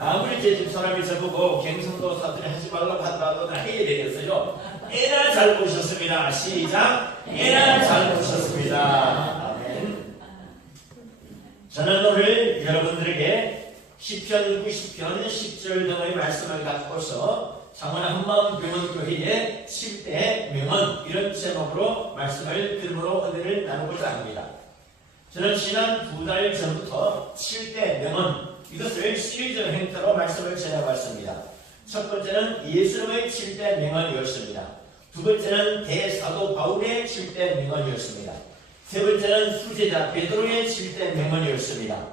아무리 제 집 사람이 저보고 갱성도 사투리 하지 말라고 하더라도 다 해야 되겠어요. 에나 잘 보셨습니다. 시작. 에나 잘 보셨습니다. 아멘. 저는 오늘 여러분들에게 시편 90편 10절 등의 말씀을 갖고서 창원 한마음 병원교회의 7대 명언 이런 제목으로 말씀을 들음으로 은혜를 나누고자 합니다. 저는 지난 2달 전부터 7대 명언 이것을 시리즈 행태로 말씀을 전해왔습니다. 첫 번째는 예수님의 7대 명언이었습니다. 두 번째는 대사도 바울의 7대 명언이었습니다. 세 번째는 수제자 베드로의 7대 명언이었습니다.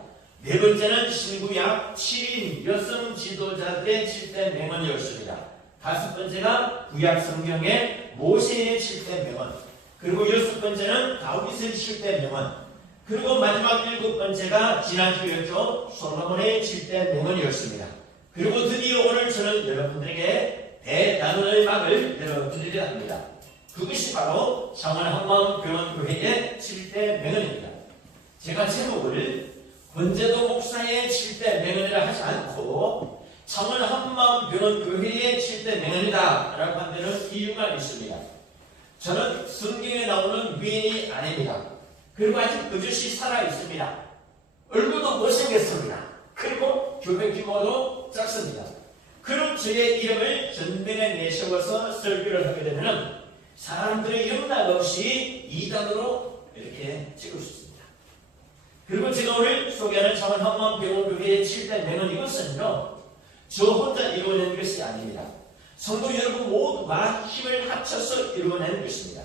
네 번째는 신구약 7인 여성 지도자들의 7대 명언이었습니다. 다섯 번째가 구약 성경의 모세의 7대 명언, 그리고 여섯 번째는 다윗의 7대 명언, 그리고 마지막 일곱 번째가 지난주였죠. 솔로몬의 7대 명언이었습니다. 그리고 드디어 오늘 저는 여러분들에게 대단원의 막을 열어드리려 합니다. 그것이 바로 창원 한마음 병원교회의 7대 명언입니다. 제가 제목을 권재도 목사의 7대 명언이라 하지 않고 창원 한마음 병원교회의 7대 명언이다 라고 한 데는 이유가 있습니다. 저는 성경에 나오는 위인이 아닙니다. 그리고 아직 버젓이 살아있습니다. 얼굴도 못생겼습니다. 그리고 교회 규모도 작습니다. 그럼 저의 이름을 전면에 내세워서 설교를 하게 되면 사람들의 영락 없이 이단으로 이렇게 찍을 수 있습니다. 그리고 제가 오늘 소개하는 창원 한마음 병원교회의 7대 명언 이것은요, 저 혼자 이루어낸 것이 아닙니다. 성도 여러분 모두가 힘을 합쳐서 이루어낸 것입니다.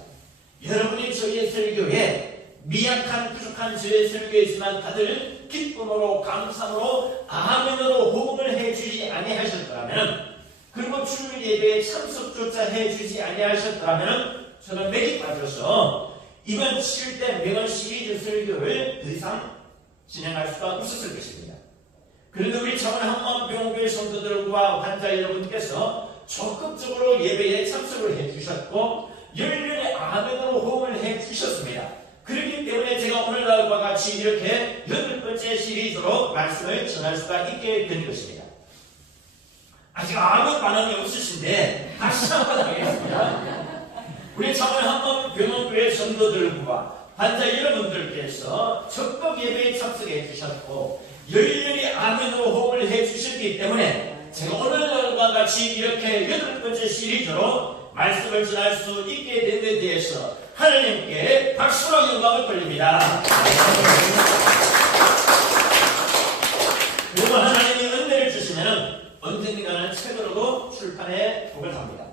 여러분이 저희의 설교에 미약한 부족한 저의 설교이지만 다들 기쁨으로 감사로 아멘으로 호응을 해주지 아니하셨더라면, 그리고 주일 예배에 참석조차 해주지 아니하셨더라면 저는 맥이 빠져서 이번 7대 명언 시리즈 설교를 더 이상 진행할 수가 없었을 것입니다. 그런데 우리 창원 한마음 병원교회 성도들과 환자 여러분께서 적극적으로 예배에 참석을 해주셨고 열렬히 아멘으로 호응을 해주셨습니다. 그렇기 때문에 제가 오늘날과 같이 이렇게 8번째 시리즈로 말씀을 전할 수가 있게 된 것입니다. 아직 아무 반응이 없으신데 다시 한번 하겠습니다. 우리 창원 한마음 병원교회 성도들과 환자 여러분들께서 적극 예배에 참석해 주셨고 열렬히 아멘으로 호응을 해 주셨기 때문에 제가 오늘날과 같이 이렇게 8번째 시리즈로 말씀을 전할 수 있게 된 데 대해서 하나님께 박수로 영광을 돌립니다. 그리고 하나님이 은혜를 주시면 언젠가는 책으로도 출판해 보곤 합니다.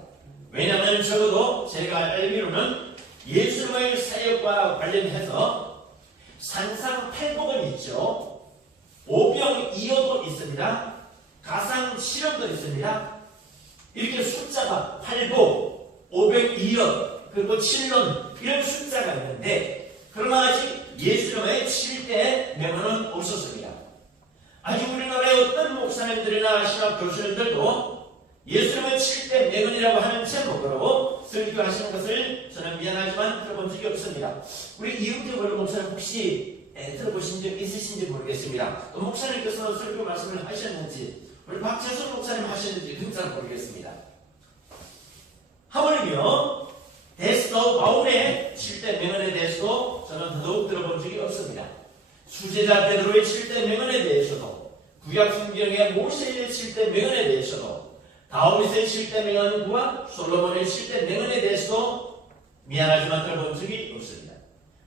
왜냐하면 적어도 제가 알기로는 예수님의 사역과 관련해서 산상팔복은 있죠. 오병이어도 있습니다. 가상실험도 있습니다. 이렇게 숫자가 팔복, 오병이어, 그리고 7론 이런 숫자가 있는데 그러나 아직 예수님의 7대 명언은 없었습니다. 아직 우리나라의 어떤 목사님들이나 신학 교수님들도 예수님의 7대 명언이라고 하는 제목으로 설교하시는 것을 저는 미안하지만 들어본 적이 없습니다. 우리 이은재 원로 목사님 혹시 들어보신 적 있으신지 모르겠습니다. 또 목사님께서 설교 말씀을 하셨는지 우리 박재순 목사님 하셨는지 그건 잘 모르겠습니다. 하물며 대사도 바울의 7대 명언에 대해서도 저는 더더욱 들어본 적이 없습니다. 수제자 베드로의 7대 명언에 대해서도 구약 성경의 모세의 7대 명언에 대해서도 다윗의 7대 명언과 솔로몬의 7대 명언에 대해서도 미안하지만 들어본 적이 없습니다.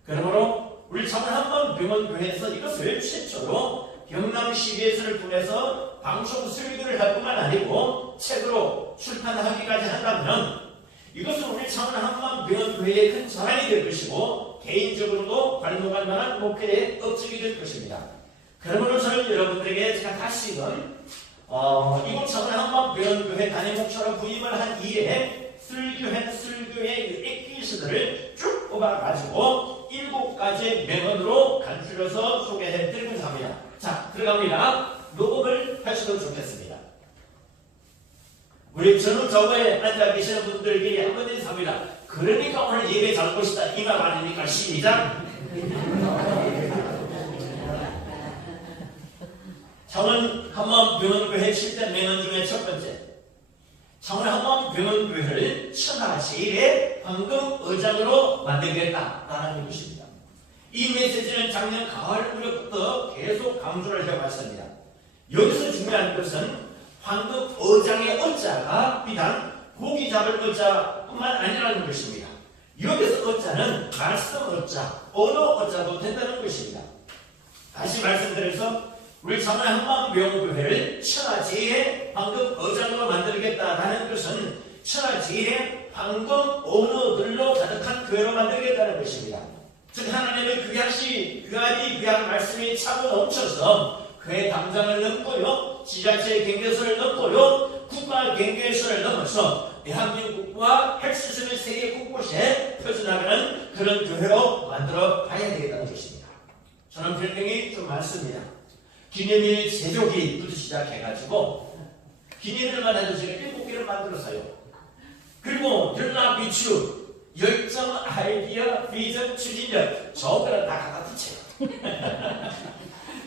그러므로 우리 창원 한마음 병원교회에서 이것을 최초로 경남 CBS를 통해서 방송 설교를 할 뿐만 아니고 책으로 출판하기까지 한다면 이것은 우리 창원 한마음 병원교회의 큰 자랑이 될 것이고 개인적으로도 발목할 만한 목회의 업적이 될 것입니다. 그러므로 저는 여러분들에게 제가 다시금 이곳 창원 한마음 병원교회 담임 목사로 부임을 한 이에 설교한 설교의 에피소드를 쭉 뽑아가지고 7가지 명언으로 간추려서 소개해드리고자 합니다. 자, 들어갑니다. 녹음을 하셔도 좋겠습니다. 우리 전후좌우에 앉아 계시는 분들에게 한번 인사합니다. 그러니까 오늘 예배 잘 것이다 이 말 아닙니까? 시작! 창원 한마음병원교회 7대 맹언 중에 첫 번째, 창원 한마음병원교회를 천하 제1의 황금의장으로 만들겠다라는 것입니다. 이 메시지는 작년 가을 무렵부터 계속 강조를 해왔습니다. 여기서 중요한 것은 황금의장의 의자가 비단 고기 잡을 의자뿐만 아니라는 것입니다. 여기서 의자는 말씀 의자, 언어 의자도 된다는 것입니다. 다시 말씀드려서 우리 창원 한마음병원교회를 천하 제1의 황금의장으로 만들겠다라는 것은 천하 제1의 황금 언어들로 가득한 교회로 만들겠다는 것입니다. 즉 하나님의 귀한 말씀이 차고 넘쳐서 교회 당장을 넘고요, 지자체 경계선을 넘고요, 국가 경계선을 넘어서 대한민국과 헬스선을 세계 곳곳에 펴져나가는 그런 교회로 만들어 가야 되겠다는 것입니다. 저는 별명이 좀 많습니다. 기념일 제조기부터 시작해가지고 기념일만 해도 제가 7개를 만들었어요. 그리고 연락 비추, 열정, 아이디어, 비전, 추진력, 저거를 다 갖다 붙여요.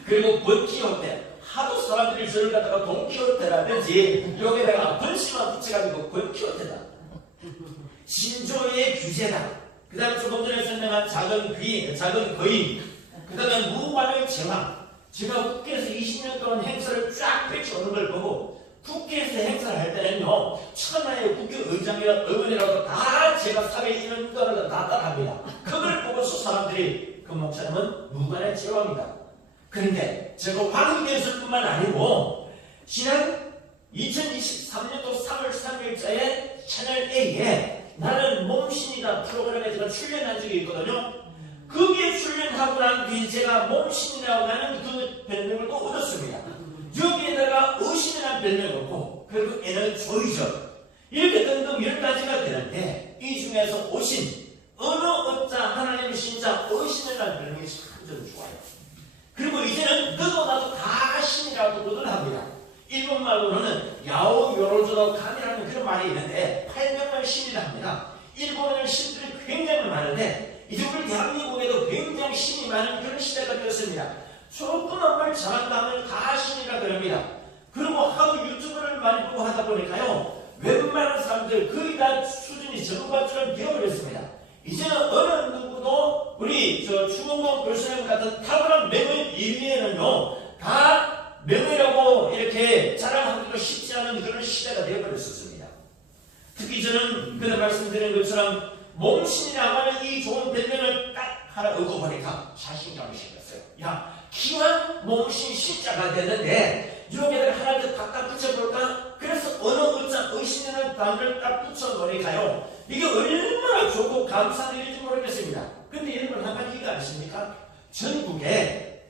그리고 권키호테, 하도 사람들이 저를 갖다가 돈키호테라든지 여기다가 번씨만 붙여가지고 권키호테다. 신조의 규제다. 그 다음에 조금 전에 설명한 작은 거인, 그 다음에 무관의 정황. 제가 국회에서 20년 동안 행사를 쫙 펼쳐오는 걸 보고 국회에서 행사를 할 때는요, 천하의 국회의장이나 의원이라도 다 제가 사회에 있는 거를 다 따라합니다. 그걸 보고서 사람들이 그 목사님은 무관의 제왕이다. 그런데 제가 황금예술 뿐만 아니고 지난 2023년도 3월 3일자에 채널A에 나는 몸신이다 프로그램에 제가 출연한 적이 있거든요. 거기에 출연하고 난 뒤에 제가 몸신이라고 하는 그 별명을 또 얻었습니다. 여기에다가 의신이라는 별명을 얻고, 그리고 애는 조이죠. 이렇게 등등 10가지가 되는데 이 중에서 의신, 어느 어자 하나님의 신자 의신이라는 별명이 참 좀 좋아요. 그리고 이제는 너도 나도 다 신이라고 그러들 합니다. 일본말로는 야오 요로조로 감이라는 그런 말이 있는데 800만 신이라 합니다. 일본에는 신들이 굉장히 많은데 이제 우리 대한민국에도 굉장히 신이 많은 그런 시대가 되었습니다. 조금 말 잘한다면 다 신이라 그럽니다. 그리고 하도 유튜브를 많이 보고 하다 보니까요, 웬만한 사람들 거의 다 수준이 저것처럼 되어버렸습니다. 이제는 어느 누구도 우리 추문공 교수님 같은 탁월한 명의 이위에는요, 다 명의라고 이렇게 자랑하기도 쉽지 않은 그런 시대가 되어버렸었습니다. 특히 저는 그때 말씀드린 것처럼 몸신이라고 하는 이 좋은 별명을 딱 하나 얻고 보니까 자신감이 생겼어요. 야, 기왕 몸신 신자가 됐는데 여기에다가 하나 더 갖다 붙여볼까? 그래서 어느 의자 의신이라는 단어를 딱 붙여보니까요, 이게 얼마나 좋고 감사한 일인지 모르겠습니다. 근데 여러분 한 가지 이거 아십니까? 전국에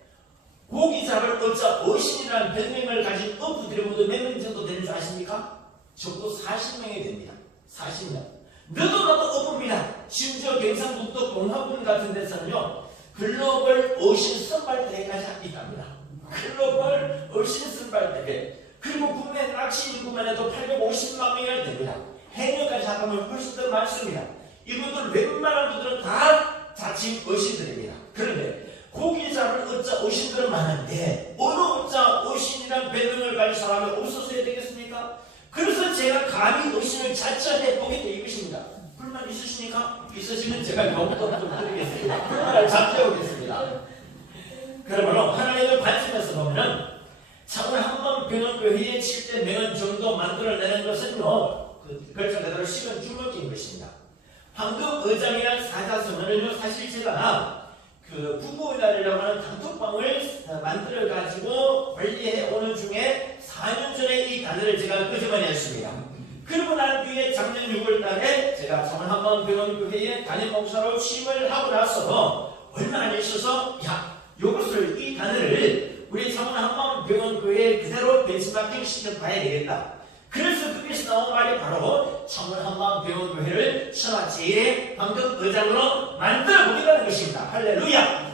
고기 잡을 의자 의신이라는 별명을 가진 어부들이 모두 몇 명 정도 되는 줄 아십니까? 적어도 40명이 됩니다. 40명. 너도 나도 어부입니다. 심지어 경상북도 동화군 같은 데서는요, 글로벌 어신 선발대회까지 있답니다. 글로벌 어신 선발대회. 그리고 국내 낚시 인구만 해도 850만 명이 됩니다. 해녀까지 합하면 훨씬 더 많습니다. 이분들 웬만한 분들은 다 자칭 어신들입니다. 그런데 고기 잡을 어짜 어신들은 많은데 어느 어짜 어신이란 별명을 가진 사람이 없어서야 되겠습니까? 그래서 제가 감히 어신을 자처해 보겠다 이것입니다. 불만 있으십니까? 있으시면 제가 용돈 좀 드리겠습니다. 불만을 잡혀오겠습니다. 그러므로 하나님을 관심에서 보면은 창원 한마음병원교회의 7대 명언 정도 만들어내는 것은요, 글자 그대로 식은 주먹인 것입니다. 황금의장이라는 사자성어는요, 사실 제가 부부의날이라고 하는 단톡방을 만들어가지고 관리해 오는 중에 4년 전에 이 단어를 제가 끄집어냈습니다. 그리고 난 뒤에 작년 6월 달에 제가 창원 한마음병원교회의 담임 목사로 취임을 하고 나서 얼마 안 있어서 이것을 이 단어를 우리 창원 한마음병원교회에 그대로 벤치마킹 시켜봐야 되겠다. 그래서 거기서 나온 말이 바로 창원 한마음병원교회를 천하 제1의 황금의장으로 만들어보겠다는 것입니다. 할렐루야!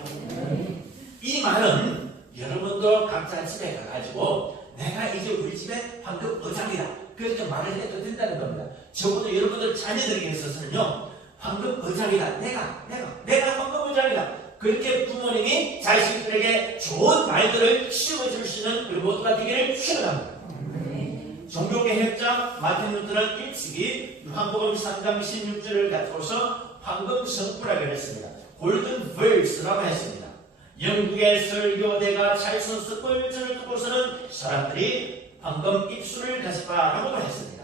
이 말은 여러분도 각자 집에 가가지고 내가 이제 우리 집에 황금의장이다, 그렇게 말을 해도 된다는 겁니다. 적어도 여러분들 자녀들에게 있어서는요, 황금의장이다, 내가 황금의장이다, 그렇게 부모님이 자식들에게 좋은 말들을 심어줄 수 있는 우리 모두가 되기를 축원합니다. 종교개혁자 마틴 루터는 일찍이 요한복음 3장 16절을 가지고서 황금 성부라고 했습니다. 골든 벌스라고 했습니다. 영국의 설교대가 찰스 뻘전을 두고서는 사람들이 황금 입술을 가졌다라고 했습니다.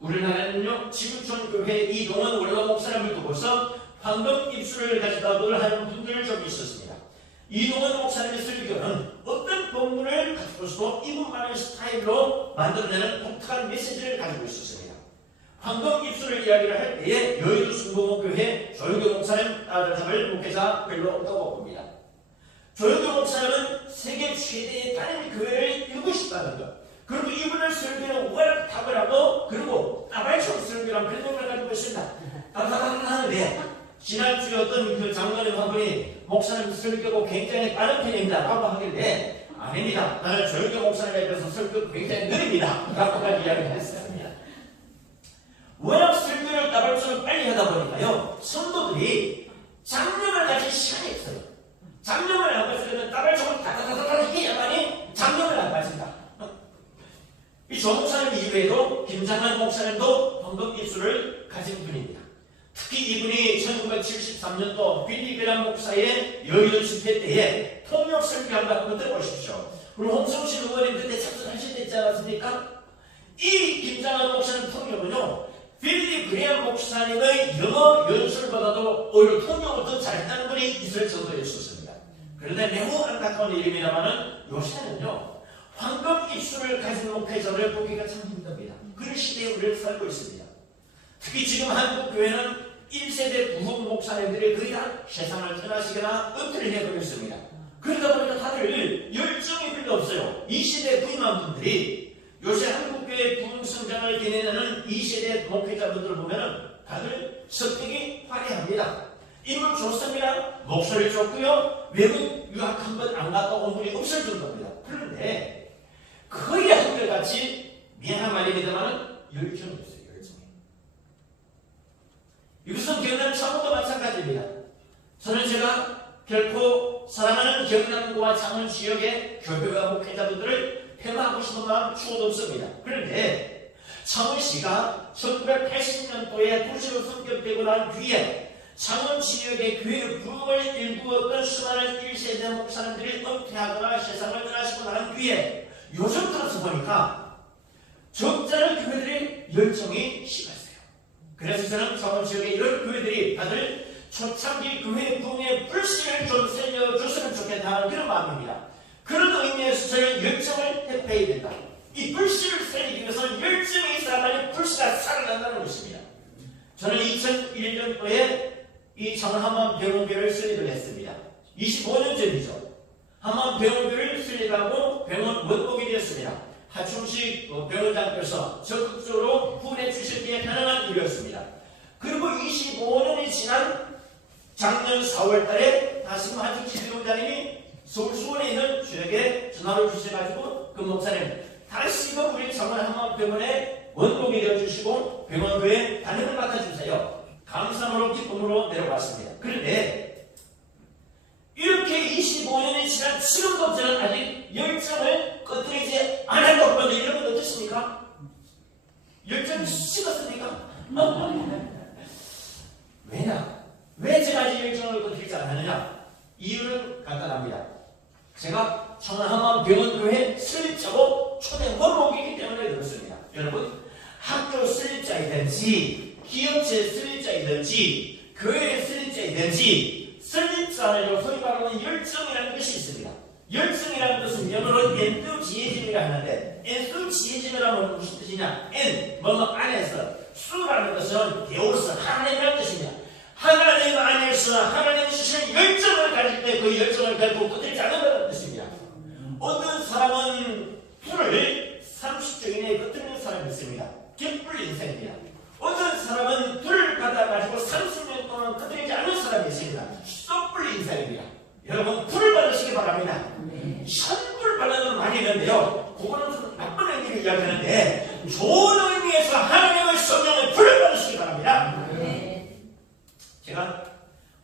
우리나라는요, 지구촌교회 이동원 원로 목사님을 두고서 황금 입술을 가졌다고 하는 분들 좀 있었습니다. 이동원 목사님의 설교는 어떤 본문을 가지고서도 이분만의 스타일로 만들어내는 독특한 메시지를 가지고 있었습니다. 황금 입술을 이야기를 할 때에 여의도 순복음교회 조영교 목사님 따라잡을 목회자 별로 없다고 봅니다. 조영교 목사님은 세계 최대의 단임 교회를 이루고 싶다는 것, 그리고 이분을 설교는 워낙 탁월하고 그리고 따발총 설교란 별명을 가지고 있습니다. 따다다다 하는데 지난주에 어떤 그 장로님 한 분이 목사님 설교고 굉장히 빠른 편입니다 라고 하길래 아닙니다. 나는 조영교 목사님에 비해서 설교가 굉장히 느립니다 라고까지 이야기를 했습니다. 워낙 설교를 따발총을 빨리 하다 보니까요, 성도들이 장념을 가질 시간이 없어요. 장념을 안 가지려면 따발총을 다다다다다 해야만이 장념을 안 가진다. 이 조 목사님 이외에도 김장한 목사님도 황금 입술을 가진 분입니다. 특히 이분이 1973년도 빌리 그람 목사의 여의도 집회 때에 통역 설교한 거 한번 들어보십시오. 우리 홍성실 의원님 그때 참석하실 때 있지 않았습니까? 이 김장한 목사님 통역은요, 빌리 그람 목사님의 영어 연설보다도 오히려 통역을 더 잘했다는 분이 있을 정도였었습니다. 그런데 매우 안타까운 일입니다만은 요새는요, 황금 입술을 가진 목회자를 보기가 참 힘듭니다. 그런 시대에 우리를 살고 있습니다. 특히 지금 한국 교회는 1세대 부흥 목사님들이 거의 다 세상을 떠나시거나 은퇴를 해버렸습니다. 그러다 보니까 다들 열정이 별로 없어요. 2세대 부임한 분들이 요새 한국교회 부흥 성장을 견인하는 2세대 목회자분들을 보면은 다들 성격이 화려합니다. 인물 좋습니다. 목소리 좋고요. 외국 유학 한 번 안 갔다 온 분이 없을 정도입니다. 그런데 거의 한결같이 미안한 말입니다만 열정이 있어요. 열정이. 이것은 경남 창원도 마찬가지입니다. 저는 제가 결코 사랑하는 경남과 창원 지역의 교회와 목회자분들을 폄하하고 싶은 마음 추호도 없습니다. 그런데 창원시가 1980년도에 도시로 성격되고 난 뒤에 창원 지역의 교회 부흥을 일구었던 수많은 1세대 목사님들이 은퇴하거나 세상을 떠나시고 난 뒤에 요즘 들어서 보니까 적잖은 교회들이 열정이 식었어요. 그래서 저는 창원 지역의 이런 교회들이 다들 초창기 교회 부흥의 불씨를 좀 살려줬으면 좋겠다는 그런 마음입니다. 그런 의미에서 저는 열정을 택해야 된다. 이 불씨를 살리기 위해서는 열정이 있어야만 불씨가 살아난다는 것입니다. 저는 2001년도에 이 창원 한마음병원교회를 설립을 했습니다. 25년 전이죠. 한마음병원교회를 설립하고 병원 원복이 되었습니다. 하충식 병원장께서 적극적으로 후원해 주셨기에 가능한 일이었습니다. 그리고 25년이 지난 작년 4월 달에 다시금 하충식 병원장님이 서울수원에 있는 저에게 전화를 주셔가지고 그 목사님 다시금 우리 창원 한마음병원에 원복이 되어주시고 병원교회 담임을 맡아주세요. 감사함으로 기쁨으로 내려왔습니다. 그런데 이렇게 25년이 지난 지금도 저는 아직 열정을 꺼뜨리지 않았거든요. 이런 건 어떻습니까? 열정이 식었습니까? 왜냐? 왜 제가 아직 열정을 꺼뜨리지 않았느냐? 이유는 간단합니다. 제가 창원 한마음병원교회 설립자고 초대 원목이기 때문에 그렇습니다. 여러분, 학교 설립자이든지 기업체 설립자이든지 교회 설립자이든지 설립자를 소위 말하는 열정이라는 것이 있습니다. 열정이라는 것은 영어로 엔투지에즘이라 하는데 엔투지에즘이라는 무슨 뜻이냐? 엔, 뭐뭐 안에서 수라는 것은 데오스, 하나님이라는 뜻입니다. 하나님 안에서 하나님 주신 열정을 가질 때 그 열정을 결국 꺼뜨리지 않는다는 뜻입니다. 어떤 사람은 불을 30초 이내에 꺼뜨리는 사람이 있습니다. 깃불 인생입니다. 어떤 사람은 불을 받아가지고 30년 동안 꺼뜨리지 않는 사람이 있습니다. 촛불 인생입니다. 여러분 불을 받으시기 바랍니다. 선불 받는 많이 있는데요. 그거는 좀 나쁜 의미를 이야기하는데 좋은 의미에서 하나님의 성령의 불을 받으시기 바랍니다. 제가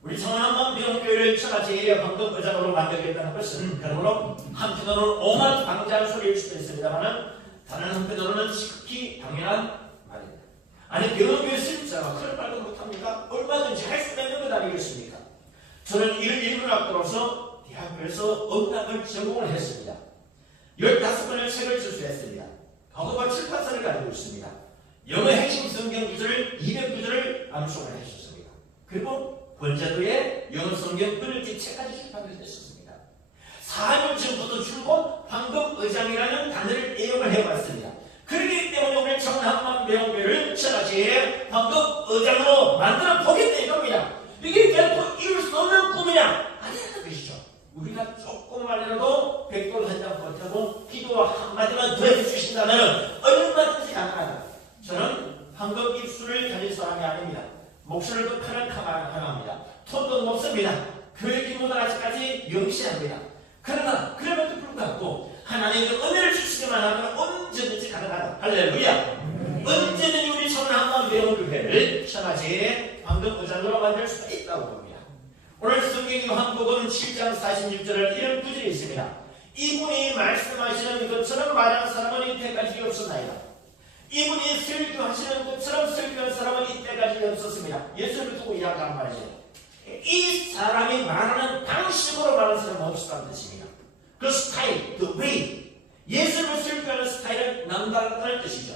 우리 창원 한마음병원교회를 천하제일의 황금의장으로 만들겠다는 것은 그러므로 한편으로는 오만 방자한 소리일 수도 있습니다만 다른 한편으로는 지극히 당연한 말입니다. 아니 병원교회 수입자가 그런 말도 못합니까? 얼마든지 할 수 있는 것 아니겠습니까? 저는 이를 일문학도로서 대학교에서 언락을 전공을 했습니다. 15권의 책을 출수했습니다. 과거가 출판사를 가지고 있습니다. 영어 핵심 성경 구절을 200구절을 암송을 해주셨습니다. 그리고 권자도의 영어 성경 번역기 책까지 출판을 했었습니다. 4년 전부터 줄곧 황금의장이라는 단어를 애용을 해왔습니다. 그렇기 때문에 우리 청남만병교회를 천하제일의 황금의장으로 만들어 보겠다 이겁니다. 이게 결코 이룰 수 없는 꿈이냐? 아니라는 것이죠. 우리가 조금만이라도 백돌 한 장 보태고 기도 한마디만 더 해주신다면 얼마든지 가능하다. 저는 황금 입술을 가진 사람이 아닙니다. 목소리를 극하는 강합니다. 톤도 높습니다. 교회 기도는 아직까지 영시합니다. 그러나 그럼에도 불구하고 하나님의 은혜를 주시기만 하면 언제든지 가능하다. 할렐루야. 언제든지 우리 청남만병교회를 천하제일의 황금의장으로 만들 수가 있다고 봅니다. 오늘 성경 요한복음 7장 46절에 이런 구절이 있습니다. 이분이 말씀하시는 것처럼 말한 사람은 이때까지 없었나이다. 이분이 설교하시는 것처럼 설교한 사람은 이때까지 없었습니다. 예수를 두고 이야기한 말이죠. 이 사람이 말하는 방식으로 말하는 사람은 없었다는 뜻입니다. 그 스타일, the way, 예수를 설교하는 스타일은 남다르다는 뜻이죠.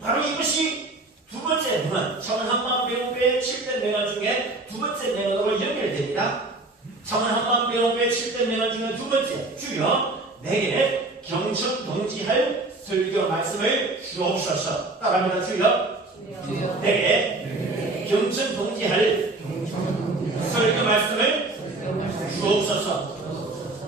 바로 이것이 두 번째 명언, 청한만병교회 7대 명언 중에 두 번째 명언으로 연결됩니다. 청한만병교회 7대 명언 중에 두 번째, 주여 내게 경청동지할 설교 말씀을 주옵소서. 따라합니다. 주여 내게 경청동지할 설교 말씀을 주옵소서.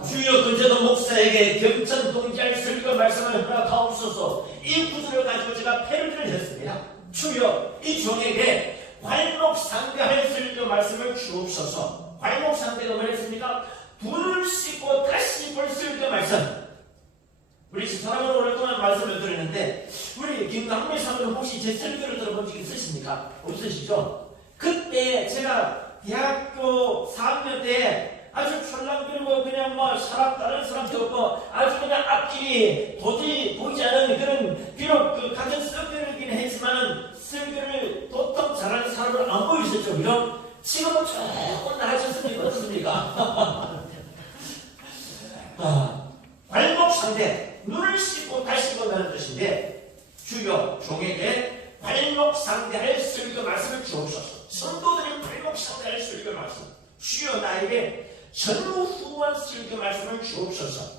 주여 근저도 목사에게 경청동지할 설교 말씀을 허락하옵소서. 이 구절을 가지고 제가 패러디를 했습니다. 주여 이 종에게 괄목상대할 설교 말씀을 주옵소서. 괄목상대가 뭐랬습니까? 눈을 씻고 다시 볼 설교 말씀. 우리 집사람은 오랫동안 말씀을 드리는데 우리 김강민 사모님 혹시 제 설교를 들어본 적 있으십니까? 없으시죠? 그때 제가 대학교 4학년 때 아주 촐랑거리고 그냥 뭐 사람 다른 사람도 없고 아주 그냥 앞길이 도저히 보이지 않은 그런 비록 그 같은 설교이긴 했지만 설교를 도통 잘하는 사람은 안 보이셨죠? 그죠? 지금은 조금 나아졌습니까? 어떻습니까? 발목상대 눈을 씻고 다시 본다는 뜻인데 주여 종에게 발목상대할 설교 말씀을 주옵소서. 성도들이 발목상대할 설교 말씀 주여 나에게 전무후무한 설교 말씀을 주옵소서.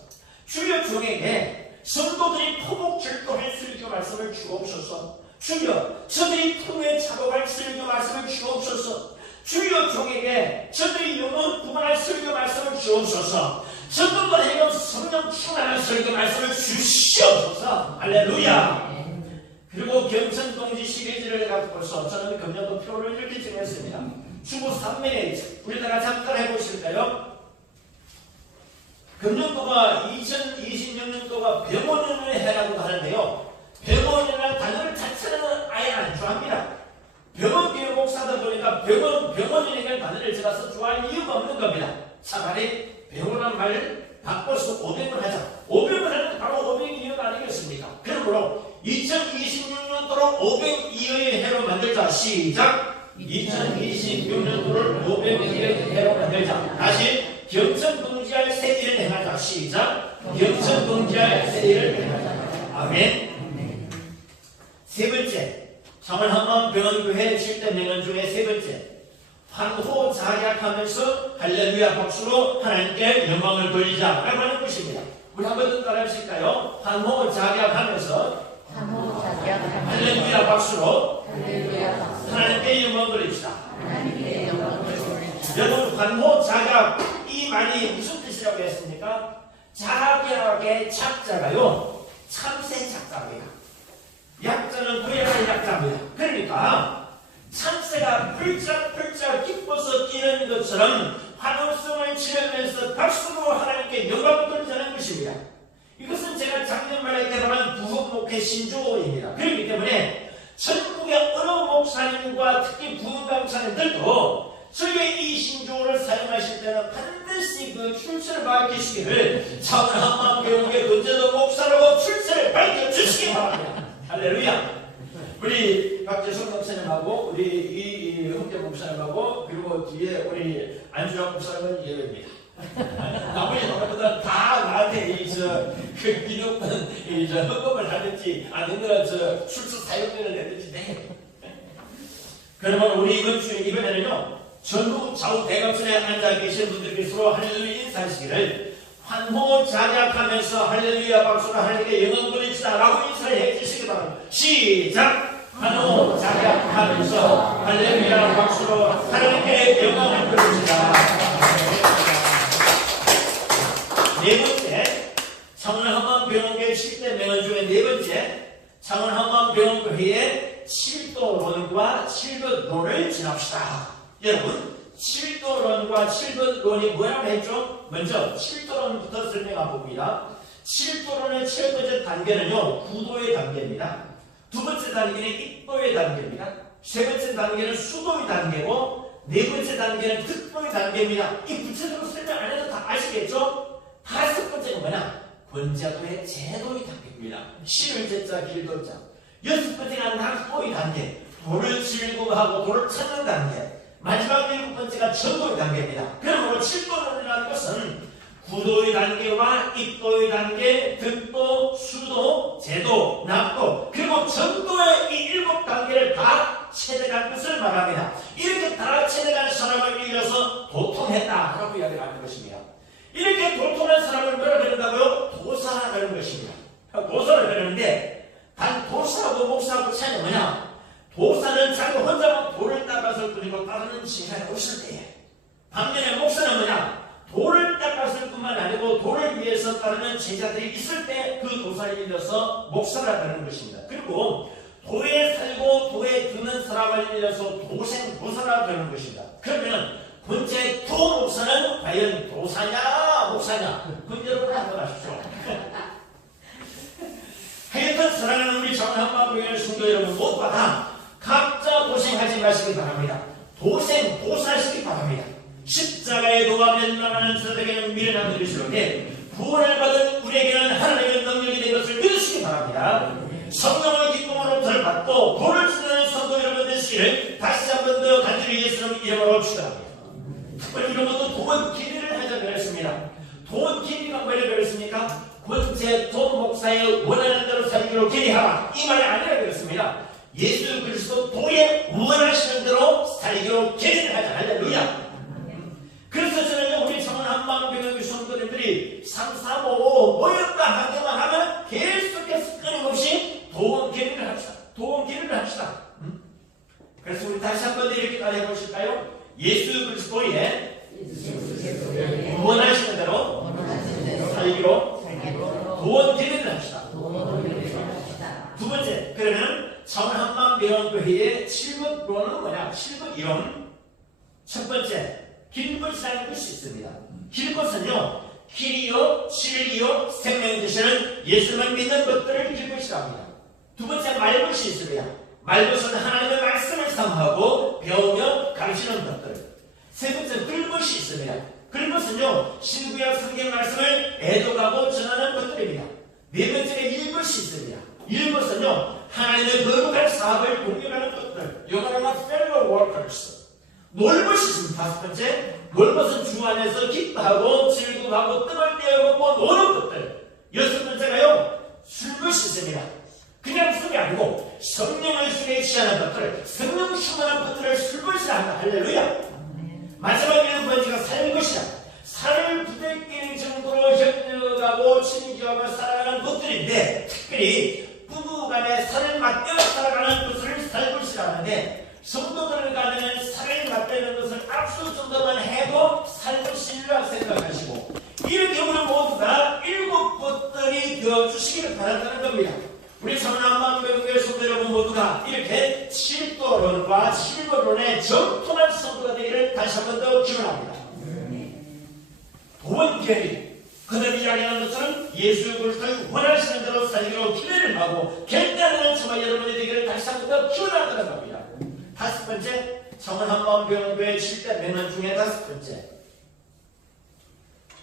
주여 종에게 성도들이 포복절도할 설교 말씀을 주옵소서. 주여 저들이 품에 잡아갈 설교 말씀을 주옵소서. 주여 종에게 저들이 영혼 구원할 설교 말씀을 주옵소서. 성도들에게 성령 충만한 설교 말씀을 주시옵소서. 할렐루야. 그리고 경천동지 시리즈를 갖고서 저는 금년도 표를 이렇게 정했습니다. 주보 3매에 우리나라 잠깐 해보실까요? 금년도가 2026년도가 병원의 해라고 하는데요. 병원이라는 단어를 자체는 아예 안 좋아합니다. 병원교회 목사다 보니까 병원이라는 단어를 제가 좋아할 이유가 없는 겁니다. 차라리 병원이라는 말을 바꿔서 500을 하자. 500을 하는 게 바로 500의 이유가 아니겠습니까? 그러므로 2026년도로 502의 해로 만들자. 시작! 2026년도를 502의 해로 만들자. 다시 경천동지할 새 일을 행하자. 시작! 경천동지할 새 일을 행하자. 아멘. 세 번째, 청한만병교회 7대 명언 중에 세 번째, 환호자약하면서 할렐루야 박수로 하나님께 영광을 돌리자 라고 하는 것입니다. 우리 한번 더 따라하실까요? 환호자약하면서 할렐루야 박수로 하나님께 영광을 돌립시다. 여러분 환호자약 이 말이 무슨 뜻이라고 했습니까? 자약의 작자가요 참새 작자입니다. 약자는 구약의 약자입니다. 그러니까 참새가 펄짝펄짝 기뻐서 뛰는 것처럼 환호성을 지르면서 박수로 하나님께 영광을 돌리자는 것입니다. 이것은 제가 작년 말에 개발한 부흥목회 신조어입니다. 그렇기 때문에 전국의 어느 목사님과 특히 부흥 강사님들도 주의 이 신조어를 사용하실 때는 반드시 그 출처를 밝히시기를 차원한만교회 언제도 목사라고 출처를 밝혀주시기 바랍니다. 할렐루야. 우리 박재성 목사님하고 우리 이 홍재 목사님하고 그리고 뒤에 우리 안주환 목사님은 예외입니다. 나머지 사람보다 다 나한테 그 기독은 헌금을 하든지 아니면 출처 사용료를 내든지 네. 그러면 우리 이번 주에 이번에는요 전국 좌우 대각선에 앉아 계신 분들께 서로 할렐루야 인사하시기를 환호자작하면서 할렐루야 박수로 하나님께 영광 돌립시다 라고 인사를 해주시기 바랍니다. 시작! 환호자작하면서 할렐루야 박수로 하나님께 영광을 돌립시다. 네 번째, 창원한만병원교회 7대 명언 중에 네 번째, 창원한만병원교회의 7도론과 7번론을 지납시다. 여러분, 7도론과 7번론이 뭐라고 했죠? 먼저 7도론부터 설명해 봅니다. 7도론의 첫 번째 단계는요, 구도의 단계입니다. 두 번째 단계는 입도의 단계입니다. 세 번째 단계는 수도의 단계고, 네 번째 단계는 특도의 단계입니다. 이 구체적으로 설명 안 해도 다 아시겠죠? 다섯 번째가 뭐냐? 권자도의 제도의 단계입니다. 실을 제자 길도자. 여섯 번째가 낙도의 단계. 도를 질구하고 도를 찾는 단계. 마지막 일곱 번째가 전도의 단계입니다. 그러므로 7도론이라는 것은 구도의 단계와 입도의 단계, 득도, 수도, 제도, 낙도, 그리고 전도의 이 일곱 단계를 다 체득한 것을 말합니다. 이렇게 다 체득한 사람을 이어서 도통했다라고 이야기를 하는 것입니다. 이렇게 도통한 사람을 뭐라 그런다고요? 도사라 그러는 것입니다. 도사를 그러는데 단 도사하고 목사하고 차이는 뭐냐? 도사는 자기 혼자만 도를 닦았을 뿐이고 따르는 지혜가 없을 때에, 반면에 목사는 뭐냐? 도를 닦았을 뿐만 아니고 도를 위해서 따르는 제자들이 있을 때 그 도사를 일러서 목사라 그러는 것입니다. 그리고 도에 살고 도에 드는 사람을 일러서 도생 도사라 그러는 것입니다. 그러면 본체 도 목사는 과연 도사냐 목사냐? 그건 여러분 한번 하십시오. 하여튼 사랑하는 우리 정한마교회 성도 여러분 모두가 다 각자 도생하지 마시기 바랍니다. 도생 도사하시기 바랍니다. 십자가의 도와 멸망하는 자들에게는 미련한 그리스도인데 구원을 받은 우리에게는 하나님의 능력이 된 것을 믿으시기 바랍니다. 성령의 기쁨으로 저를 받고 도를 지나는 성도 여러분 되시기를 다시 한 번 더 간절히 예수님 이름으로 축원합니다. 특별히 이런 것도 도원 길이를 하자 그랬습니다. 도원 길이가 뭐라 그랬습니까? 권제 도 목사의 원하는 대로 살기로 길이하라 이 말이 아니라 그랬습니다. 예수 그리스도 도에 원하시는 대로 살기로 길이를 하자. 할렐루야. 그래서 저는요 우리 청원 한방병원의 성도님들이 3, 4, 5 모였다 하기만 하면 계속해서 끊임없이 도원 길이를 합시다. 도원 길이를 합시다. 그래서 우리 다시 한 번 이렇게 따라해 보실까요? 예수 그리스도의 원하시는 대로 살기로 도원 길이를 합시다. 두 번째, 그러면 청원한방병원교회의 7번론은 뭐냐? 7번 이론. 첫 번째, 길 것이라는 것이 있습니다. 길 것은요, 길이요, 진리요, 생명이 되시는 예수님을 믿는 것들을 길 것이라 합니다. 두 번째, 말것이 있습니다. 말것은 하나님의 말씀을 삼하고 배우며 가르치는 것들. 세 번째, 글것이 있습니다. 글것은요, 신구약 성경 말씀을 애독하고 전하는 것들입니다. 네 번째가 일것이 있습니다. 일것은요, 하나님의 거룩한 사업을 공유하는 것들. 영어로는 fellow workers. 놀것이 있습니다. 다섯 번째, 놀것은 주 안에서 기뻐하고 즐거워하고 뜸을 떼어 먹고 노는 것들. 여섯 번째가요, 술것이 있습니다. 그냥 술이 아니고 성령의 술에 취하는 것들, 성령 충만한 것들을 술것이라 한다. 할렐루야. 마지막 일곱 번째가 살것이라. 살을 부대끼는 정도로 협력하고 친교하고 살아가는 것들인데, 특별히 부부간에 살을 맞대어 살아가는 것을 살것이라 하는데, 성도들 간에는 살을 맞대는 것을 앞서 정도만 해도 살것이라 생각하시고, 이렇게 우리 모두가 일곱 것들이 되어주시기를 바란다는 겁니다. 우리 청남만교회 성도 여러분 모두가 이렇게 7도론과 7번론의 정통한 성도가 되기를 다시 한 번 더 기원합니다. 도원결의 그들이 이야기하는 것은 예수 그리스도의 원하시는 대로 살기로 기회를 하고 결단하는 저와 여러분이 되기를 다시 한 번 더 기원한다는 겁니다. 다섯 번째, 청은 한번 배우고의 7대 매너 중에 5번째.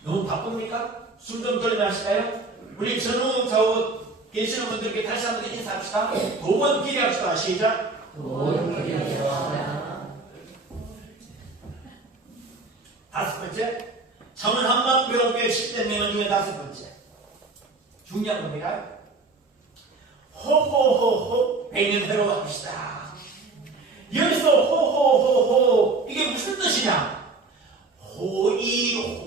너무 바쁩니까? 숨 좀 돌리면 하실까요? 우리 전후 좌우 계시는 분들께 다시 한번 인사합시다. 5번 기대합시다. 시작. 5번 기대합시다. 5번째. 청은 한번 배우고의 7대 매너 중에 5번째. 중요한 겁니다. 호호호호 백년회로 갑시다. 여기서 호호호호 이게 무슨 뜻이냐?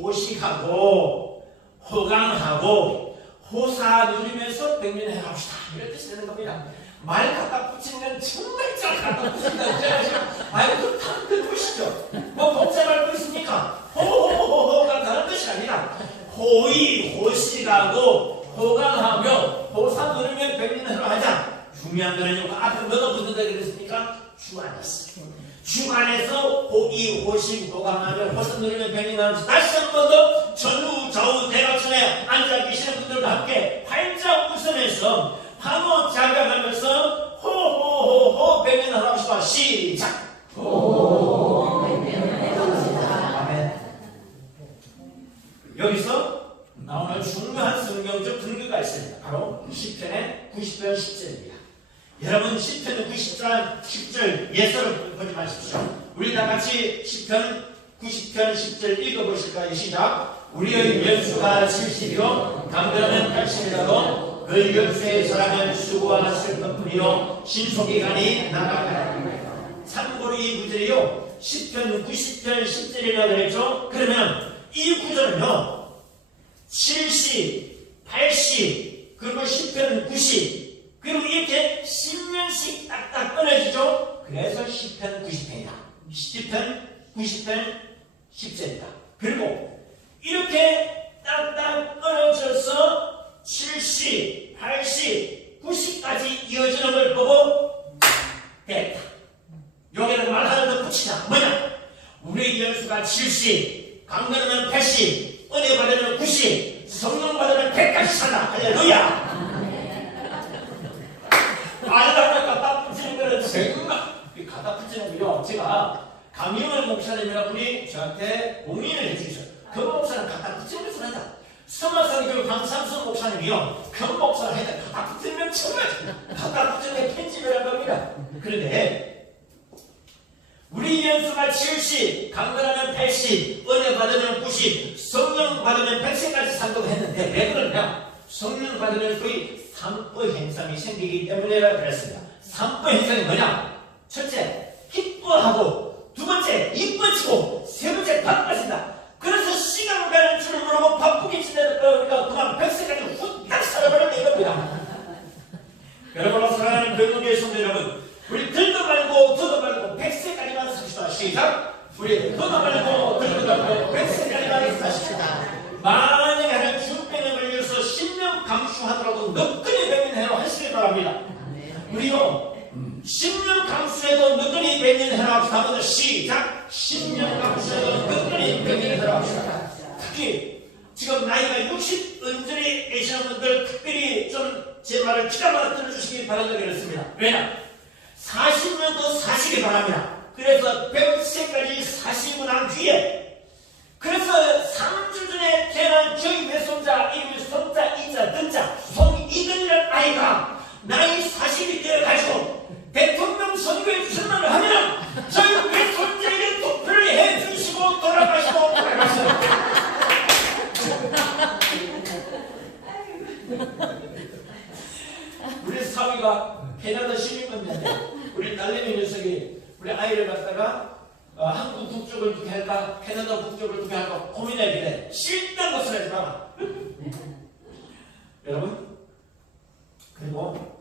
호의호식하고 호강하고 호사 누리면서 백년회 갑시다. 이런 뜻이 되는 겁니다. 말 갖다 붙이는 정말 잘 갖다 붙인다고 생각하시면 아유 그렇다는 뜻이죠. 뭐 복잡할 거 있습니까? 호호호호가 다른 뜻이 아니라 호의호식하고 호강하며 호사 누리면 백년회로 하자. 중요한 거는 이거 앞에 뭐가 붙는다 그랬습니까? 주 안에서. 주 안에서 호의, 호식, 호강하며 호사 누리면 백년회로 하자. 다시 한 번 더 전후, 좌우, 대각선에 앉아 계시는 분들과 함께 활짝 웃으면서 환호 자각하면서 호호호호 백년회로 합시다. 시작! 호호호호 백년회로 합시다. 아멘. 여기서 나오는 중요한 성경적 근거가 있습니다. 바로 시편의 90편 10절입니다. 여러분 시편 90편 10절 예서를 보지 마십시오. 우리 다 같이 시편 90편 10절 읽어보실까요? 시작. 우리의 연수가 70이요 강건하면 80이라도 그 연수에 절하면 수고와 슬픔뿐이요 신속이 가니 나가라. 참고로 이 구절이요 시편 90편 10절이라고 그랬죠. 그러면 이 구절은요 70, 80, 그리고 10편 90, 그리고 이렇게 10년씩 딱딱 끊어지죠. 그래서 10편 90편이다. 10편 90편 10절이다. 그리고 이렇게 딱딱 끊어져서 70, 80, 90까지 이어지는 걸 보고 됐다. 여기다가 말 하나 더 붙이자. 뭐냐? 우리 연수가 70, 강건하면 80, 은혜 받으면 90, 성령 받으면 100까지 산다. 할렐루야. 아니다 갖다 붙이는 거는 정말 갖다 붙이는 거요. 제가 강영을 목사님이라는 분이 저한테 공인을 해주셨어요. 그 목사는 갖다 붙이는 것을 한다. 성화성교 강삼순 목사님이요. 그 목사를 해야 갖다 붙이면 정말 갖다 붙이는 게 편집이라는 겁니다. 그런데 우리 연수가 70, 강건하면 80, 은혜 받으면 90, 성령 받으면 100세까지 산다고 했는데 왜 그러냐? 성령 받으면 거의 3부 현상이 생기기 때문이라고 그랬습니다. 3부 현상이 뭐냐? 첫째, 기뻐하고 두 번째, 이뻐지고 세 번째, 바빠진다. 그래서 시간 가는 줄을 모르고 바쁘게 지내다 보니까 그만 100세까지 후딱 살아버리는 이겁니다. 여러분, 사랑하는 교육의 성도 여러분, 우리 들도 말고 더도 말고 100세까지만 삽시다. 시작! 우리 더도 말고 들도 말고 100세까지만 삽시다. 만약에 하는 중병에 걸려서 10년 감수하더라도 너끈히 백년회로 하시길 바랍니다. 우리요 10년 감수해도 너끈히 백년회로 합시다. 한번 더 시작! 10년 감수해도 너끈히 백년회로 합시다. 특히 지금 나이가 60 은절이 계시는 분들 특별히 좀 제 말을 기다려 들어주시기 바란다고 그랬습니다. 왜냐? 40년 더 사시기 바랍니다. 그래서 100세까지 사시고 난 뒤에 그래서 3주 전에 태어난 저희 외손자 이름이 손자 이자 든자 송이든이라는 아이가 나이 40이 되어가지고 대통령 선거에 출마를 하면 저희 외손자에게 투표를 해주시고 돌아가시고 돌아가시고 우리 사위가 캐나다 시민권자인데 우리 딸내미 녀석이 우리 아이를 갖다가 한국 국적을 두게 할까 캐나다 국적을 두게 할까 고민하길래 쓸데없는 것을 하지 마라. 여러분 그리고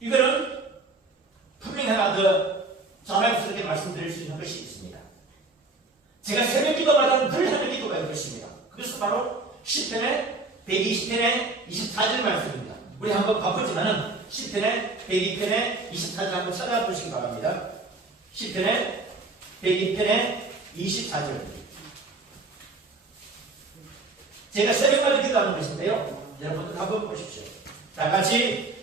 이거는 분명히 하나 더 자랑스럽게 말씀드릴 수 있는 것이 있습니다. 제가 새벽 기도마다 늘 하는 기도가 있습니다. 그래서 바로 10편의 120편의 24절 말씀입니다. 우리 한번 바쁘지만은 10편의 102편의 24절 한번 찾아보시기 바랍니다. 10편의 102편의 24절. 제가 새벽마다 기도하는 것인데요. 여러분들 한번 보십시오. 다 같이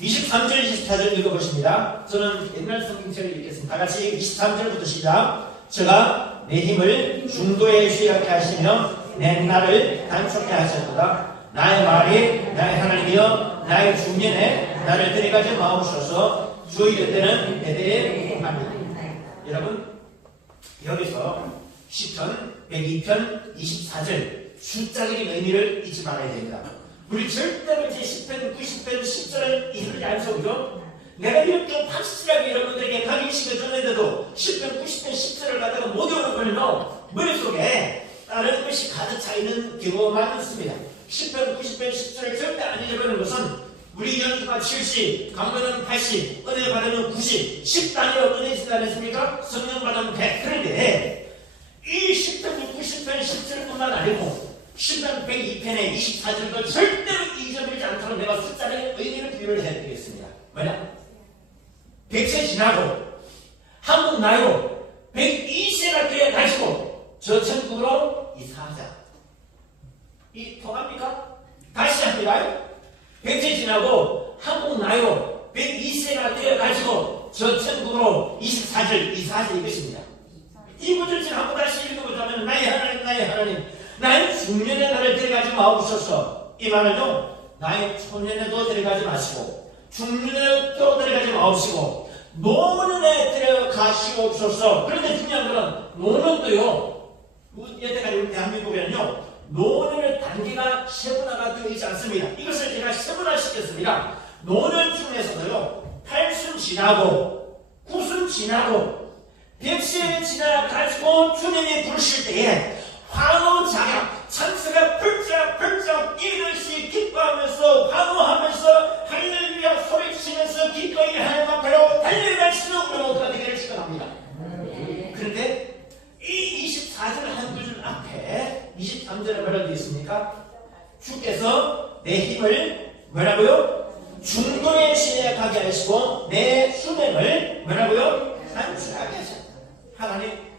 23절, 24절 읽어보십니다. 저는 옛날 성경책을 읽겠습니다. 다 같이 23절부터 시작. 저가 내 힘을 중도에 쉬게 하시며 내 날을 단축해 하셨도다. 나의 말이 나의 하나님이여 나의 중년에 나를 데려가지 마옵소서. 주의 때는 대대에 합니다. 여러분 여기서 시편 102편 24절 숫자적인 의미를 잊지 말아야 됩니다. 우리 절대로 제 10편 90편 10절을 이루지 않죠. 내가 이렇게 확실하게 여러분들에게 강의식을 줬는데도 10편 90편 10절을 갖다가 못 외워버리면 머릿속에 다른 것이 가득 차있는 경우가 많습니다. 10편 90편 10절을 절대 안 잊어버리는 것은 우리 연수가 70, 강건은 80, 은혜 받으면 90, 10단위로 은혜 진다 했습니까? 성령 받으면 100. 그런데 이 10편 90편 10절뿐만 아니고 10편 102편의 24절도 절대로 잊어버리지 않도록 내가 숫자의 의미를 비유를 해드리겠습니다. 뭐냐? 100세 지나고 한국 나이로 102세가 되어 가지고 저 천국으로 이사하자. 이 통합니까? 다시 합니다. 100세 지나고 한국 나이로 102세가 되어 가지고 저 천국으로 24절 이사하자 이것입니다. 이 구절 지금 한번 다시 읽어보자면 나의 하나님 나의 하나님 나의 중년에 나를 데려가지 마옵소서. 이 말은요 나의 초년에도 데려가지 마시고 중년에도 데려가지 마옵시고 노년에 데려가시옵소서. 그런데 중요한 것은 노년도요 여태까지 우리 대한민국에는요 노년의 단계가 세분화가 되어 있지 않습니다. 이것을 제가 세분화시켰습니다. 노년 중에서도요 8순 지나고 9순 지나고 100세 지나가지고 주님이 부르실 때에 환호자가 찬스가 펄쩍펄쩍 뛰듯이 기뻐하면서 환호하면서 할렐루야 소리치면서 기꺼이 하나님 앞으로 달려가시는 우리 모두가 되기를 축원합니다. 그런데 이 24절 한 구절 앞에 23절에 뭐라고 되어 있습니까? 주께서 내 힘을 뭐라고요? 중도에 시작하게 하시고 내 수명을 뭐라고요? 단축하게 하셨다. 하나님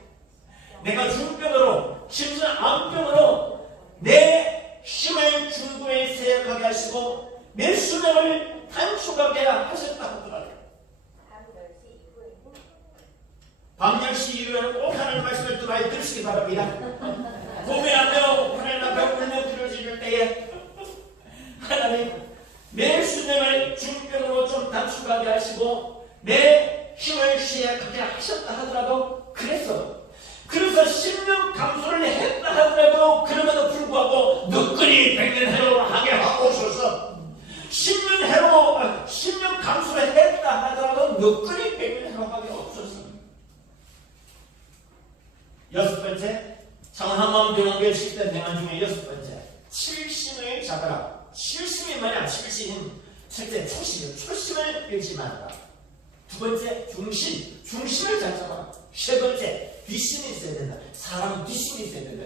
내가 중병으로 심지어 암병으로 내 힘을 중도에 세약하게 하시고 내 수명을 단축하게 하셨다 하더라고요. 밤 10시 이후에 꼭 하나님 말씀을 또 많이 들으시기 바랍니다. 고민하며 하나님 앞에 울며 부르짖을 때에 하나님 내 수명을 중병으로 좀 단축하게 하시고 내 힘을 쇠약하게 하셨다 하더라도 그래서 10년 감소를 했다 하더라도 그럼에도 불구하고 너끈히 100년 해로하게 하옵소서. 10년 감소를 했다 하더라도 너끈히 100년 해로하게 하옵소서. 여섯 번째 장하마음 병원교회 10대 명안 중에 여섯 번째 칠심을 잡아라. 칠심이 뭐냐? 칠심은 첫째 초심을 잃지 말아라. 두 번째 중심을 잘 잡아라. 세 번째 뒷심이 있어야 된다. 사람은 뒷심이 있어야 된다.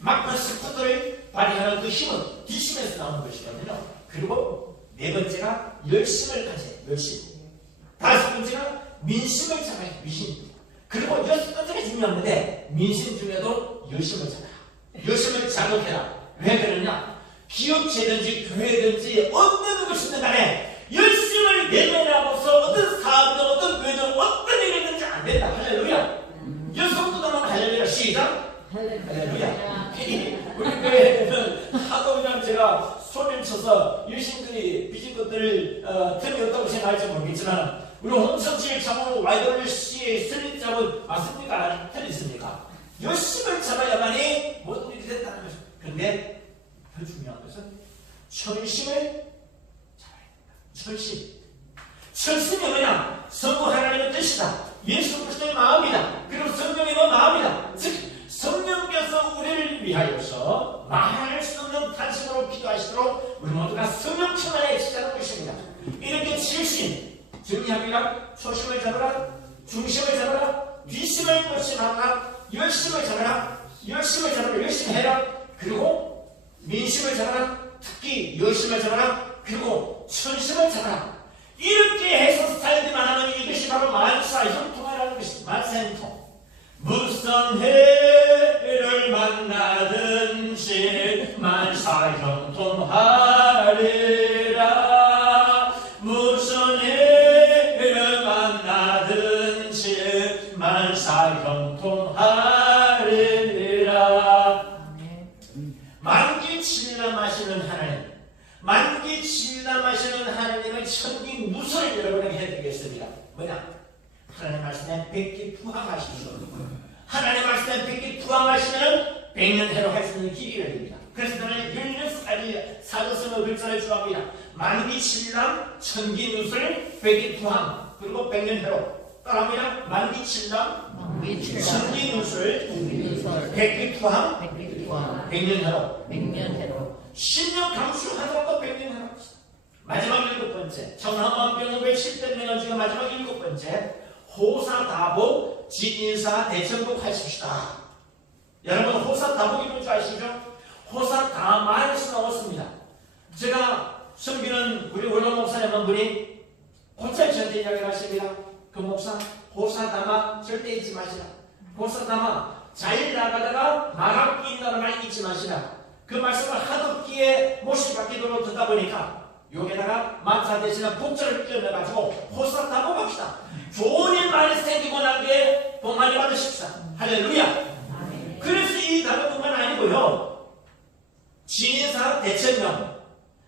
막판 스포트를 발휘하는 그 힘은 뒷심에서 나오는 것이거든요. 그리고 네 번째가 열심을 가져야 열심. 다섯 번째가 민심을 잡아야 민심. 그리고 여섯 번째가 중요한데 민심 중에도 열심을 잡아라. 열심을 자극해라. 왜 그러냐? 기업체든지 교회든지 어떤 것이든 간에 열심을 내면하고서 어떤 사업이든 어떤 교회든 어떤 일이든지 안 된다. 할렐루야. 여성부터만 할렐루야. 시작. 할렐루야. 우리 교회에는 하도 그냥 제가 소리를 쳐서 유신들이 빚은 것들을 틈이 없다고 생각할지 모르겠지만 우리 홍성실 장로 YWC의 설립 잡은 맞습니까? 틀렸습니까? 열심을 잡아야만이 모든 일이 된다는 것입니다. 그런데 더 중요한 것은 철심을 잡아야 된다. 철심이 뭐냐? 성부 하나님의 뜻이다. 예수 그리스도의 마음이다. 그리고 성령의 마음이다. 즉 성령께서 우리를 위하여서 만할 수 없는 탄식으로 기도하시도록 우리 모두가 성령 충만에 지자는 것입니다. 이렇게 칠심 정리합니다. 초심을 잡아라. 중심을 잡아라. 뒷심을 놓지 말라. 열심을 잡아라. 열심을 잡아라. 열심히 해라. 그리고 민심을 잡아라. 특히 열심을 잡아라. 그리고 천심을 잡아라. 이렇게 해서 살기만 하면 이것이 바로 만사형통이라는 것입니다. 만사형통. 무슨 해를 만나든지 만사형통하리라. 주소를 여러분에게 해드리겠습니다. 뭐냐? 하나님 말씀에 백기부항하십시오. 하나님 말씀에 백기부항하시면 백년해로 할 수 있는 길이 열립니다. 그래서 저는 열리는 사도성어 글자를 좋아합니다. 만기칠남 천기누술 백기부항 그리고 백년해로 따라합니다. 만기칠남 천기누술 백기부항 백년해로 10년 감수하다가 백년해로 마지막 7번째 청남만병원의 7대 명언 중에 마지막 7번째 호사다복 지인사 대천복 하십시다. 여러분 호사다복이 뭔지 아시죠? 호사다마에서 나왔습니다. 제가 섬기는 우리 원로 목사님 한 분이 고찰 저한테 이야기를 하십니다. 그 목사 호사다마 절대 잊지 마시라. 호사다마 잘 나가다가 말할 게 있다는 말 잊지 마시라. 그 말씀을 하도 귀에 못이 박히도록 듣다 보니까 여기다가 마차 대신에 복절을 끼워내가지고 호사다복 합시다. 좋은 일 많이 생기고 난 뒤에 복 많이 받으십시다. 할렐루야. 그래서 이 단어뿐만 아니고요. 진사 대천명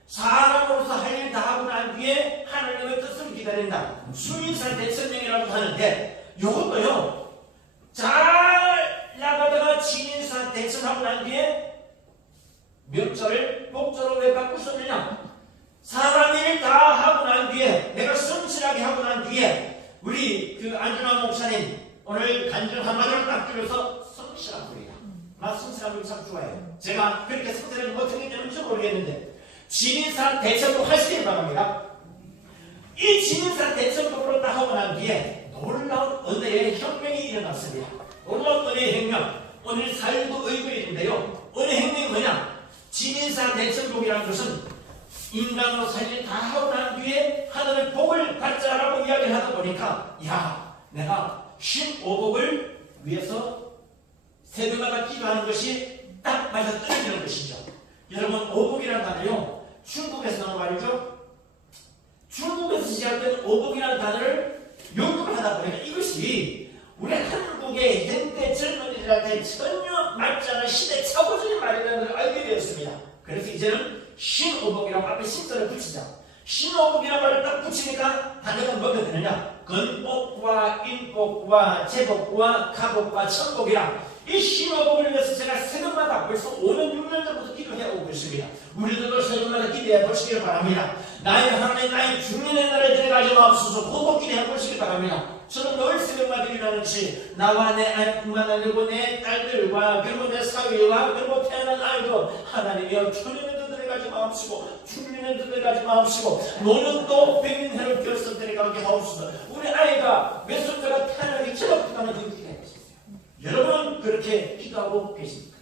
사람으로서 할 일 다 하고 난 뒤에 하나님의 뜻을 기다린다. 수인사 대천명이라고 하는데 이것도요. 잘 나가다가 진사 대천하고 난 뒤에 명절을 복절로 왜 바꾸셨느냐? 사람 일 다 하고 난 뒤에 내가 성실하게 하고 난 뒤에 우리 그 안준환 목사님 오늘 간증 한마디로 딱 줄여서 성실한 분이다. 나 성실한 분이 참 좋아해요. 제가 그렇게 성실하지 못하기 때문인지 모르겠는데 진인사 대천복 하시길 바랍니다. 이 진인사 대천복으로 딱 하고 난 뒤에 놀라운 은혜의 혁명이 일어났습니다. 놀라운 은혜의 혁명. 오늘 사일도 의거일인데요. 은혜의 혁명이 뭐냐? 진인사 대천복이라는 것은 인간으로 살일 다 하고 난 뒤에 하늘의 복을 받자라고 이야기를 하다 보니까 야 내가 15복을 위해서 새벽마다 기도하는 것이 딱 맞아 떨어지는 것이죠. 여러분 오복이라는 단어요 중국에서 나온 말이죠. 중국에서 시작된 오복이라는 단어를 연구를 하다 보니까 이것이 우리 한국의 현대 젊은이들한테 전혀 맞지 않은 시대착오적인 말이라는 걸 알게 되었습니다. 그래서 이제는 신오복이라고 앞에 신자를 붙이자. 신오복이라는 말을 딱 붙이니까 단어가 뭐가 되느냐? 건복과 인복과 제복과 가복과 천복이라. 이 신오복을 위해서 제가 새벽마다 벌써 5년 6년 전부터 기도해 오고 있습니다. 우리들도 새벽마다 기도해 보시길 바랍니다. 나의 하나님 나의 중년의 날에 들어가지 마옵소서. 고복 기도해 보시길 바랍니다. 저는 늘 새벽마다 일어나는지 나와 내 아이뿐만 아니고 내 딸들과 그리고 내 사위와 그리고 태어난 아이도 하나님이여 초년에도 들어가지 마옵시고 중년에도 들어가지 마옵시고 노년도 백년해로 결선 들어가게 하옵소서. 우리 아이가 외손자가 태어나기 전부터는 그 기도해 보셨어요. 여러분은 그렇게 기도하고 계십니까?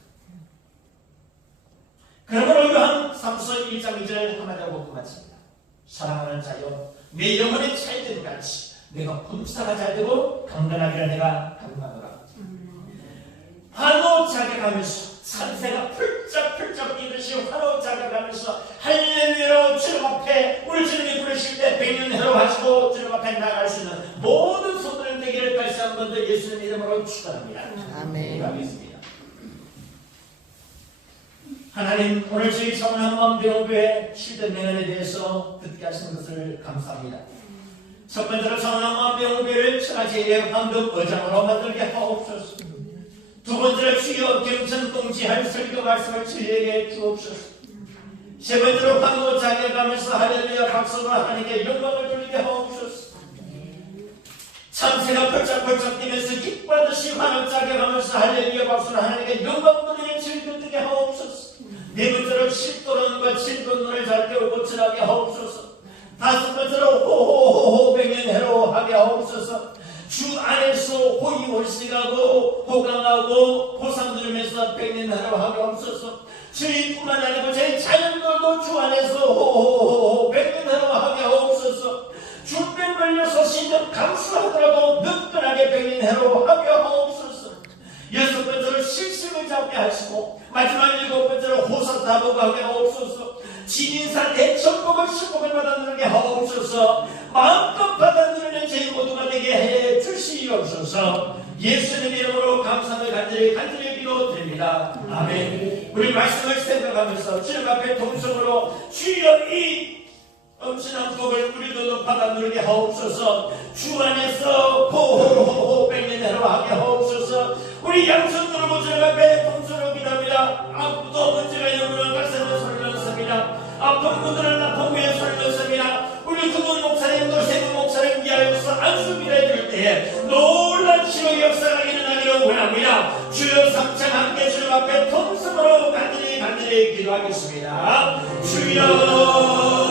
그러므로 요한 3서 1장 2절 한마디하고 그만습니다. 사랑하는 자여 내 영혼의 찰들 같이 내가 범사가 잘되고 강건하기를 내가 강구하노라. 환호자격하면서 산새가 풀쩍풀쩍 뛰듯이 환호자격하면서 할렐루야로 주님 앞에 우리 주님이 부르실 때 백년해로 하시고 주님 앞에 나갈 수 있는 모든 손들을 되기를 다시 한 번 더 예수님 이름으로 축원합니다. 아멘. 기도하겠습니다. 하나님 오늘 저희 청남만병교회 7대 명언에 대해서 듣게 하시는 것을 감사합니다. 첫 번째로 청남만병교회를 천하제일의 황금 의장으로 만들게 하옵소서. 두 번째로 주여 경천동지할 설교 말씀을 저희에게 주옵소서. 세 번째로 황금 자격하면서 할렐루야 박수로 하나님께 영광을 돌리게 하옵소서. 참새가 펄쩍펄쩍 뛰면서 기뻐하듯이 환호 자격하면서 할렐루야 박수로 하나님께 영광 돌리는 즐겨 뜨게 하옵소서. 네 번째로 7도론과 7번론을 잘 배우고 전하게 하옵소서. 다섯 번째로 호호호호 백년해로 하게 하옵소서. 주 안에서 호의호식하고 호강하고 호상 들으면서 백년해로 하게 하옵소서. 저희뿐만 아니고 저희 자녀들도 주 안에서 호호호호 백년해로 하게 하옵소서. 중병 걸려서 신경 감수하더라도 늦끈하게 백년해로 하게 하옵소서. 여섯 번째로 실심을 잡게 하시고 마지막 일곱 번째로 호사다복하게 하옵소서. 진인사 대천복을 축복을 받아들게 하옵소서. 마음껏 받아들이는 저희 모두가 되게 해 주시옵소서. 예수님 이름으로 감사를 간절히 기도드립니다. 아멘. 우리 말씀을 생각하면서 주님 앞에 동성으로 주여 이 엄청난 복을 우리도 받아 누리게 하옵소서. 주 안에서 호호호호 백년해로 하게 하옵소서. 우리 양손 들고 주님 앞에 통수로 기도합니다. 아무도 문제가 있는 분은 박사는 소리 넣습니다. 아픈 분들은 아픈 후에 소리 넣습니다. 우리 두분 목사님도 세분 목사님 위하여서 안수 기도해줄 때에 놀란 치료의 역사가 일어나기를 원합니다. 주여 삼창 함께 주님 앞에 통성으로 간절히 기도하겠습니다. 주여